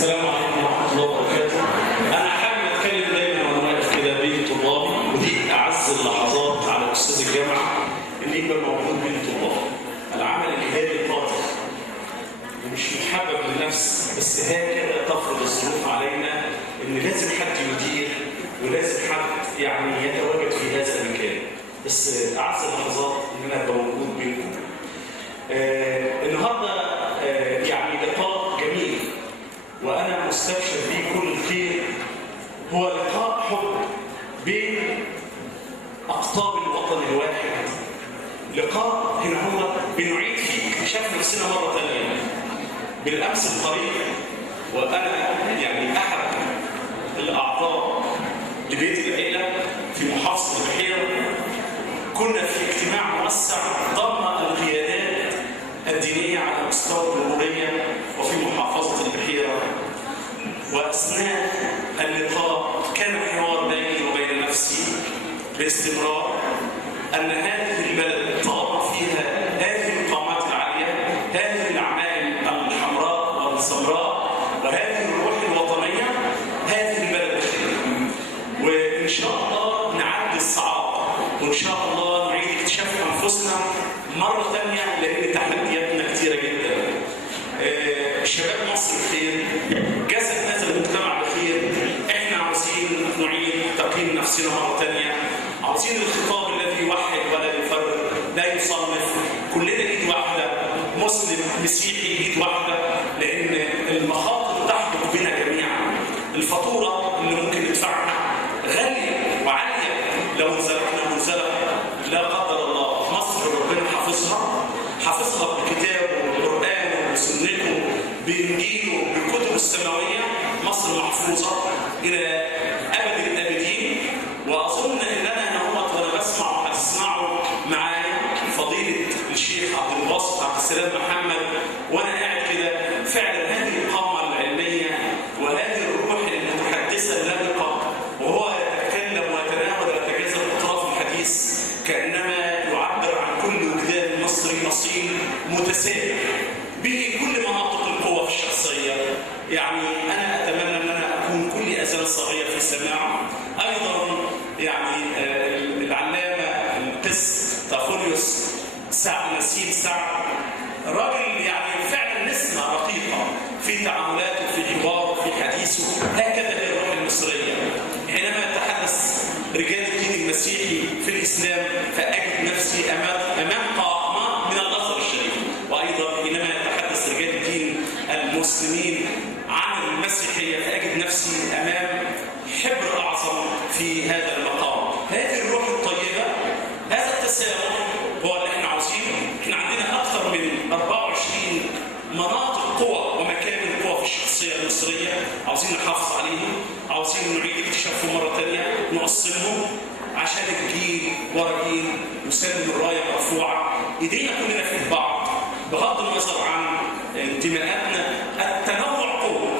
السلام عليكم ورحمة الله وبركاته. أنا حابب أتكلم دايما وأنا واقف كده بين طلابي، ودي أعز اللحظات على أستاذ الجامعة إن يبقى موجود بين طلابي. العمل الإداري طاقة ومش محبب للنفس، بس هكذا تفرض الظروف علينا إن لازم حد يدير ولازم حد يتواجد في هذا المكان. بس أعز اللحظات إن أنا أبقى موجود بينكم. النهارده لقاء جميل وأنا مستبشر به كل الخير. هو لقاء حب بين أقطاب الوطن الواحد. لقاء هنا هو بنعيد فيه اكتشاف نفسنا مرة ثانية. بالأمس القريب وأنا أحد الأعضاء لبيت العيلة في محافظة البحيرة، كنا في اجتماع موسع ضم القيادات الدينية على مستوى الجمهورية وفي محافظة البحيرة. وأثناء اللقاء كان حوار بيني وبين نفسي باستمرار أن هذه البلد طالما فيها هذه القامات العالية، هذه الأعمال الحمراء والسمراء وهذه الروح الوطنية، هذه البلد وإن شاء الله نعدي الصعاب وإن شاء الله نعيد اكتشاف أنفسنا مرة ثانية، لأن تحدياتنا كثيرة جدا. شباب مصر بخير، جسد هذا المجتمع بخير. احنا عاوزين نعيد تقييم نفسنا مرة ثانية، عاوزين الخطاب الذي يوحد ولا يفرق، لا يصنف، كلنا ايد واحدة، مسلم مسيحي ايد واحدة، لأن المخاطر تحدق بنا جميعا. الفاتورة اللي ممكن ندفعها غالية وعالية لو نزلتنا منزلة لا قدر الله. مصر ربنا حافظها بكتابه وبقرآنه وبسنته بإنجيله بالكتب السماوية. مصر محفوظة إلى أبد الآبدين. وأظن إن أنا وأنا بسمع وهتسمعوا معايا فضيلة الشيخ عبد الباسط عبد السلام محمد وأنا قاعد كده، فعلا هذه القامة العلمية وهذه الروح المتحدثة اللبقة، وهو يتكلم ويتناول ويتجاذب أطراف الحديث كأنما يعبر عن كل وجدان مصري أصيل متسابق به كل مناطق القوة في الشخصية. أنا أتمنى أن أنا أكون كل أذان صغير في سماعه. أيضا العلامة القس تافوليوس نسيم سعد، راجل فعلا نسمة رقيقة في تعاملاته في حواره في حديثه. هكذا هي الروح المصرية. حينما يتحدث رجال الدين المسيحي في الإسلام فأجد نفسي أمام قائمة من الأزهر الشريف، وأيضا حينما يتحدث رجال الدين المسلمين عن المسيحية فأجد نفسي أمام حبر أعظم في هذا المقام. هذه الروح الطيبة، هذا التسامح هو اللي احنا عاوزينه. احنا عندنا أكثر من 24 مناطق قوة ومكامن قوة في الشخصية المصرية، عاوزين نحافظ عليهم، عاوزين نعيد اكتشافهم مرة ثانية، نقسمهم عشان الجيل ورا جيل يسلم الراية مرفوعة، ايدينا كلنا في ايد بعض بغض النظر عن انتماءاتنا. التنوع قوة.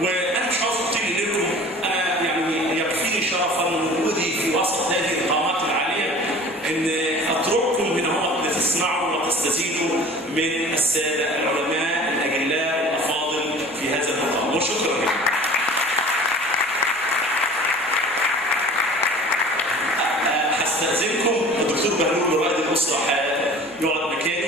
وانا مش عاوز اطيل لكم، انا يكفيني شرفا وجودي في وسط هذه القامات العالية ان اترككم هنا لتسمعوا وتستزيدوا من السادة العلماء الأجلاء الأفاضل في هذا المقام. وشكرا لكم. هستأذنكم الدكتور بهلول رائد الأسرة يقعد مكاني.